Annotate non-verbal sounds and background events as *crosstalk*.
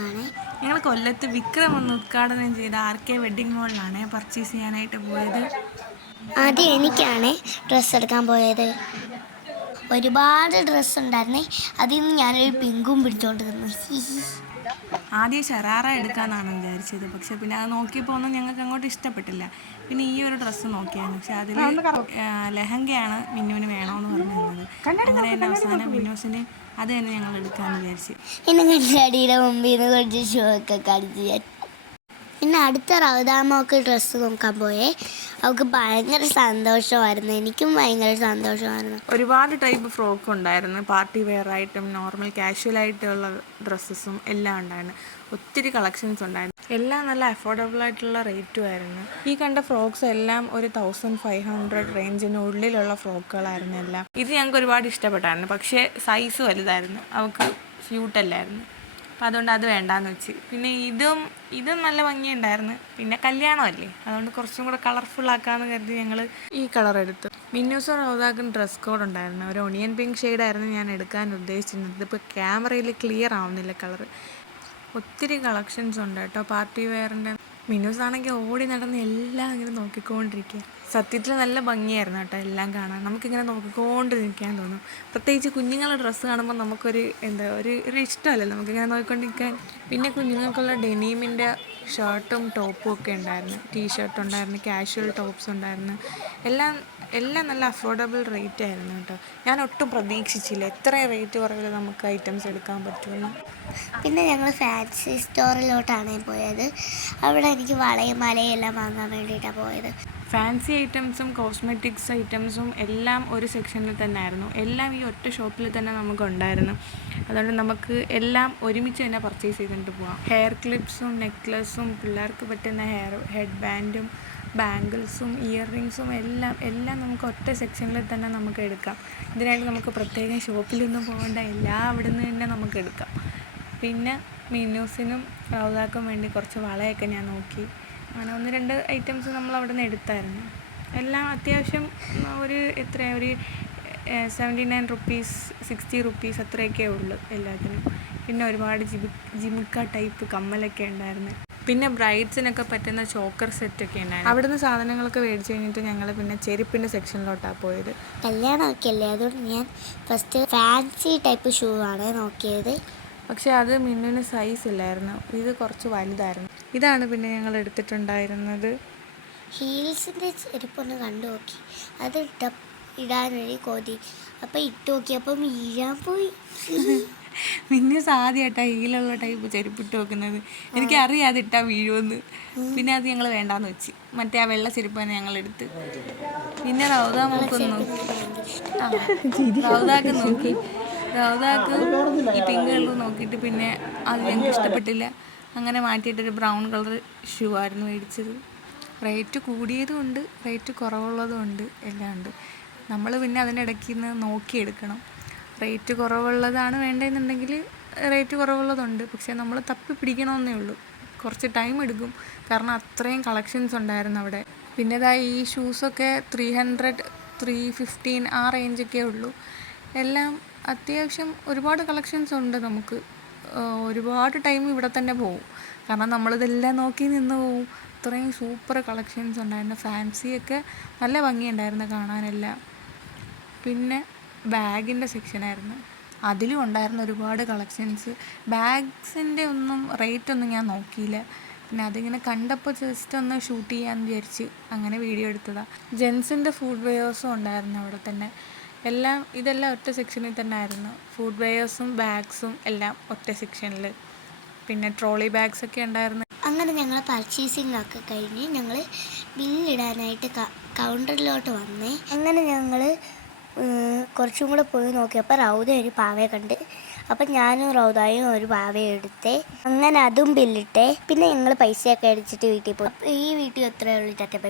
കാണേ ഞങ്ങൾ കൊല്ലത്ത് വിക്രം ഒന്ന് ഉദ്ഘാടനം ചെയ്ത ആർ കെ വെഡിങ് മോളിലാണ് പർച്ചേസ് ചെയ്യാനായിട്ട് പോയത്. ആദ്യം എനിക്കാണ് ഡ്രസ്സ് എടുക്കാൻ പോയത്. ഒരുപാട് ഡ്രസ്സ് ഉണ്ടായിരുന്നേ അതിൽ നിന്ന് ഞാനൊരു പിങ്കും പിടിച്ചോണ്ട് തന്നു ആദ്യം ഷറാറ എടുക്കാനാണ് വിചാരിച്ചത് പക്ഷെ പിന്നെ അത് നോക്കിയപ്പോൾ ഒന്നും ഞങ്ങൾക്ക് അങ്ങോട്ട് ഇഷ്ടപ്പെട്ടില്ല. പിന്നെ ഈ ഒരു ഡ്രസ്സ് നോക്കിയാണ് പക്ഷെ അതിൽ ലെഹങ്കയാണ് മിന്നുവിന് വേണമെന്ന് പറഞ്ഞു തന്നത് അങ്ങനെ തന്നെ അവസാനം മിന്നൂസിന് അത് തന്നെ ഞങ്ങൾ എടുക്കാമെന്ന് വിചാരിച്ചു. പിന്നെ കണ്ണാടിയുടെ മുമ്പിൽ നിന്ന് കുറച്ച് ഷോ ഒക്കെ കാണിച്ചു ഞാൻ പിന്നെ അടുത്ത റൗദാമോക്ക് ഡ്രസ്സ് നോക്കാൻ പോയേ. അവൾക്ക് ഭയങ്കര സന്തോഷമായിരുന്നു. എനിക്കും ഭയങ്കര സന്തോഷമായിരുന്നു. ഒരുപാട് ടൈപ്പ് ഫ്രോക്ക് ഉണ്ടായിരുന്നു. പാർട്ടി വെയർ ആയിട്ടും നോർമൽ കാഷ്വൽ ആയിട്ടുള്ള ഡ്രസ്സസും എല്ലാം ഉണ്ടായിരുന്നു. ഒത്തിരി കളക്ഷൻസ് ഉണ്ടായിരുന്നു. എല്ലാം നല്ല അഫോർഡബിൾ ആയിട്ടുള്ള റേറ്റും ആയിരുന്നു. ഈ കണ്ട ഫ്രോക്സ് എല്ലാം ഒരു തൗസൻഡ് ഫൈവ് ഹൺഡ്രഡ് റേഞ്ചിനുള്ളിലുള്ള ഫ്രോക്കുകളായിരുന്നു എല്ലാം. ഇത് ഞങ്ങൾക്ക് ഒരുപാട് ഇഷ്ടപ്പെട്ടായിരുന്നു. പക്ഷേ സൈസ് വലുതായിരുന്നു. അവൾക്ക് സ്യൂട്ടല്ലായിരുന്നു അപ്പം അതുകൊണ്ട് അത് വേണ്ടാന്ന് വെച്ച്. പിന്നെ ഇതും ഇതും നല്ല ഭംഗിയുണ്ടായിരുന്നു. പിന്നെ കല്യാണമല്ലേ? അതുകൊണ്ട് കുറച്ചും കൂടെ കളർഫുൾ ആക്കാമെന്ന് കരുതി ഞങ്ങൾ ഈ കളർ എടുത്തു. മിന്നൂസും റോസാക്കും ഡ്രസ് കോഡ് ഉണ്ടായിരുന്നു. ഒരു ഒണിയൻ പിങ്ക് ഷെയ്ഡായിരുന്നു ഞാൻ എടുക്കാൻ ഉദ്ദേശിച്ചിരുന്നത്. ഇതിപ്പോൾ ക്യാമറയിൽ ക്ലിയർ ആവുന്നില്ല കളർ ഒത്തിരി കളക്ഷൻസ് ഉണ്ട് കേട്ടോ. പാർട്ടി വെയറിന്റെ മിന്നൂസ് ആണെങ്കിൽ ഓടി നടന്ന് എല്ലാം ഇങ്ങനെ നോക്കിക്കൊണ്ടിരിക്കുക. സത്യത്തിൽ നല്ല ഭംഗിയായിരുന്നു കേട്ടോ എല്ലാം കാണാൻ. നമുക്കിങ്ങനെ നോക്കിക്കൊണ്ട് നിൽക്കാൻ തോന്നും. പ്രത്യേകിച്ച് കുഞ്ഞുങ്ങളുടെ ഡ്രസ്സ് കാണുമ്പോൾ നമുക്കൊരു എന്താ ഒരു ഒരു ഇഷ്ടമല്ലേ നമുക്കിങ്ങനെ നോക്കിക്കൊണ്ടിരിക്കാൻ. പിന്നെ കുഞ്ഞുങ്ങൾക്കുള്ള ഡെനീമിന്റെ ഷർട്ടും ടോപ്പും ഒക്കെ ഉണ്ടായിരുന്നു. ടീ ഷർട്ട് ഉണ്ടായിരുന്നു കാഷ്വൽ ടോപ്സ് ഉണ്ടായിരുന്നു. എല്ലാം എല്ലാം നല്ല അഫോർഡബിൾ റേറ്റ് ആയിരുന്നു കേട്ടോ. ഞാൻ ഒട്ടും പ്രതീക്ഷിച്ചില്ല എത്ര റേറ്റ് കുറവിൽ നമുക്ക് ഐറ്റംസ് എടുക്കാൻ പറ്റുമെന്ന്. പിന്നെ ഞങ്ങൾ ഫാൻസി സ്റ്റോറിലോട്ടാണ് പോയത്. അവിടെ എനിക്ക് വളയും മലയും എല്ലാം വാങ്ങാൻ വേണ്ടിയിട്ടാണ് പോയത്. ഫാൻസി ഐറ്റംസും കോസ്മെറ്റിക്സ് ഐറ്റംസും എല്ലാം ഒരു സെക്ഷനിൽ തന്നെ ആയിരുന്നു എല്ലാം ഈ ഒറ്റ ഷോപ്പിൽ തന്നെ നമുക്ക് ഉണ്ടായിരുന്നു അതുകൊണ്ട് നമുക്ക് എല്ലാം ഒരുമിച്ച് തന്നെ പർച്ചേസ് ചെയ്തിട്ട് പോവാം. ഹെയർ ക്ലിപ്സും നെക്ലസും പിള്ളേർക്ക് പറ്റുന്ന ഹെയർ ഹെഡ് ബാൻഡും ബാംഗിൾസും ഇയർ റിങ്സും എല്ലാം എല്ലാം നമുക്ക് ഒറ്റ സെക്ഷനിൽ തന്നെ നമുക്ക് എടുക്കാം. ഇതിനായിട്ട് നമുക്ക് പ്രത്യേകം ഷോപ്പിലൊന്നും പോകേണ്ട എല്ലാം അവിടെ നിന്ന് തന്നെ നമുക്ക് എടുക്കാം. പിന്നെ മിന്നൂസിനും റൗദാക്കും വേണ്ടി കുറച്ച് വളയൊക്കെ ഞാൻ നോക്കി. അങ്ങനെ ഒന്ന് രണ്ട് ഐറ്റംസ് നമ്മൾ അവിടെ നിന്ന് എടുത്തായിരുന്നു. എല്ലാം അത്യാവശ്യം ഒരു എത്ര ഒരു seventy nine rupees sixty rupees അത്രയൊക്കെ ഉള്ളു എല്ലാത്തിനും. പിന്നെ ഒരുപാട് ജിമി ജിമിക്ക ടൈപ്പ് കമ്മലൊക്കെ ഉണ്ടായിരുന്നു. പിന്നെ ബ്രൈഡ്സിനൊക്കെ പറ്റുന്ന ചോക്കർ സെറ്റൊക്കെ ഉണ്ടായിരുന്നു. അവിടുന്ന് സാധനങ്ങളൊക്കെ മേടിച്ച് കഴിഞ്ഞിട്ട് ഞങ്ങൾ പിന്നെ ചെരുപ്പിന്റെ സെക്ഷനിലോട്ടാണ് പോയത്. കല്യാണമൊക്കെ അല്ലേ അതുകൊണ്ട് ഞാൻ ഫസ്റ്റ് ഫാൻസി ടൈപ്പ് ഷൂ ആണ് നോക്കിയത്. പക്ഷേ അത് മിന്നിന് സൈസ് ഇല്ലായിരുന്നു. ഇത് കുറച്ച് വലുതായിരുന്നു. ഇതാണ് പിന്നെ ഞങ്ങൾ എടുത്തിട്ടുണ്ടായിരുന്നത്. ഹീൽസിന്റെ ചെരുപ്പൊന്ന് കണ്ടു നോക്കി. അത് ഇട്ട ഇടാനൊരു കൊതി. അപ്പം ഇട്ട് നോക്കിയപ്പം വീഴാൻ പോയി. *laughs* മിന്നു സാധ്യമായിട്ടാ ഹീലുള്ള ടൈപ്പ് ചെരുപ്പിട്ട് വെക്കുന്നത് എനിക്കറിയാം അത് ഇട്ടാൽ വീഴുമെന്ന് പിന്നെ അത് ഞങ്ങൾ വേണ്ടാന്ന് വെച്ച്. മറ്റേ ആ വെള്ള ചെരുപ്പ് തന്നെ ഞങ്ങൾ എടുത്ത്. പിന്നെ റൗദ നോക്കുന്നു റൗദാക്ക് നോക്കി. റൗദാക്ക് ഈ പിങ്ക് കളർ നോക്കിയിട്ട് പിന്നെ അത് ഞങ്ങൾക്ക് ഇഷ്ടപ്പെട്ടില്ല. അങ്ങനെ മാറ്റിയിട്ടൊരു ബ്രൗൺ കളർ ഷൂ ആയിരുന്നു മേടിച്ചത്. റേറ്റ് കൂടിയതും ഉണ്ട് റേറ്റ് കുറവുള്ളതും ഉണ്ട് എല്ലാം ഉണ്ട്. നമ്മൾ പിന്നെ അതിനിടയ്ക്ക് നിന്ന് നോക്കിയെടുക്കണം. Rate കുറവുള്ളതാണ് വേണ്ടതെന്നുണ്ടെങ്കിൽ rate കുറവുള്ളതുണ്ട്. പക്ഷേ നമ്മൾ തപ്പി പിടിക്കണമെന്നേ ഉള്ളൂ. കുറച്ച് ടൈം എടുക്കും. കാരണം അത്രയും കളക്ഷൻസ് ഉണ്ടായിരുന്നു അവിടെ. പിന്നെ ഇതാ ഈ ഷൂസൊക്കെ ത്രീ ഹൺഡ്രഡ് ത്രീ ഫിഫ്റ്റീൻ ആ റേഞ്ചൊക്കെ ഉള്ളൂ. എല്ലാം അത്യാവശ്യം ഒരുപാട് കളക്ഷൻസ് ഉണ്ട് നമുക്ക്. ഒരുപാട് ടൈം ഇവിടെ തന്നെ പോവും. കാരണം നമ്മളിതെല്ലാം നോക്കി നിന്ന് പോവും. അത്രയും സൂപ്പർ കളക്ഷൻസ് ഉണ്ടായിരുന്നു. ഫാൻസിയൊക്കെ നല്ല ഭംഗിയുണ്ടായിരുന്നു കാണാനെല്ലാം. പിന്നെ ബാഗിന്റെ സെക്ഷനായിരുന്നു അതിലും ഉണ്ടായിരുന്നു ഒരുപാട് കളക്ഷൻസ് ബാഗ്സിന്റെ ഒന്നും റേറ്റ് ഒന്നും ഞാൻ നോക്കിയില്ല. പിന്നെ അതിങ്ങനെ കണ്ടപ്പോൾ ജസ്റ്റ് ഒന്ന് ഷൂട്ട് ചെയ്യാമെന്ന് വിചാരിച്ച് അങ്ങനെ വീഡിയോ എടുത്തതാണ് ജെൻസിന്റെ ഫുഡ് വെയേഴ്സും ഉണ്ടായിരുന്നു അവിടെ തന്നെ. എല്ലാം ഇതെല്ലാം ഒറ്റ സെക്ഷനിൽ തന്നെ ആയിരുന്നു. ഫുഡ് വെയേഴ്സും ബാഗ്സും എല്ലാം ഒറ്റ സെക്ഷനിൽ പിന്നെ ട്രോളി ബാഗ്സ് ഒക്കെ ഉണ്ടായിരുന്നു. അങ്ങനെ ഞങ്ങൾ പർച്ചേസിംഗ് ഒക്കെ കഴിഞ്ഞ് ഞങ്ങൾ ബില്ലിടാനായിട്ട് കൗണ്ടറിലോട്ട് വന്നേ. അങ്ങനെ ഞങ്ങൾ കുറച്ചും കൂടെ പോയി നോക്കിയപ്പോൾ റൗദ ഒരു പാവയെ കണ്ട്. അപ്പം ഞാനും റൗദായും ഒരു പാവയെ എടുത്തേ. അങ്ങനെ അതും ബില്ലിട്ടേ പിന്നെ ഞങ്ങൾ പൈസയൊക്കെ അടിച്ചിട്ട് വീട്ടിൽ പോയി ഈ വീട്ടിൽ എത്രയുള്ളൂ ചറ്റപ്പ